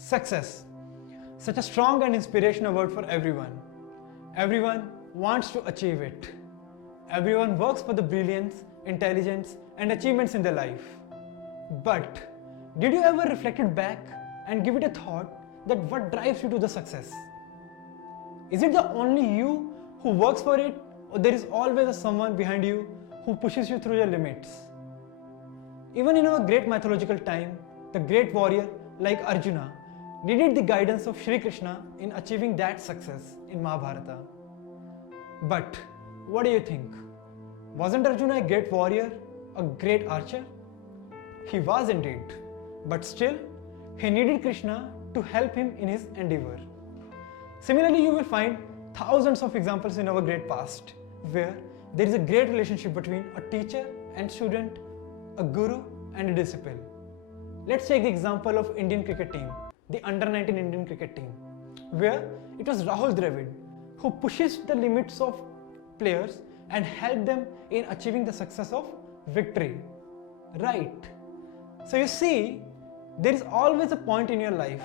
Success. Such a strong and inspirational word for everyone. Everyone wants to achieve it. Everyone works for the brilliance, intelligence, and achievements in their life. But did you ever reflect it back and give it a thought that what drives you to the success? Is it the only you who works for it, or there is always someone behind you who pushes you through your limits? Even in our great mythological time, the great warrior like Arjuna needed the guidance of Shri Krishna in achieving that success in Mahabharata. But what do you think? Wasn't Arjuna a great warrior, a great archer? He was indeed, but still he needed Krishna to help him in his endeavor. Similarly, you will find thousands of examples in our great past where there is a great relationship between a teacher and student, a guru and a disciple. Let's take the example of Indian cricket team, the under-19 Indian cricket team, where it was Rahul Dravid who pushes the limits of players and helped them in achieving the success of victory. Right. So you see, there is always a point in your life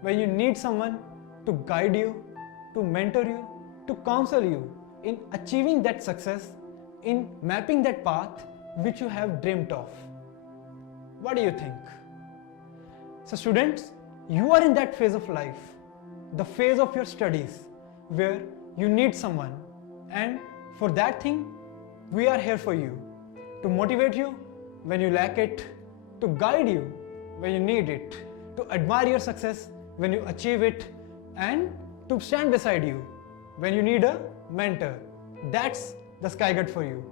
when you need someone to guide you, to mentor you, to counsel you in achieving that success, in mapping that path which you have dreamt of. What do you think? So students, you are in that phase of life, the phase of your studies, where you need someone, and for that thing, we are here for you, to motivate you when you lack it, to guide you when you need it, to admire your success when you achieve it, and to stand beside you when you need a mentor. That's the Skyget for you.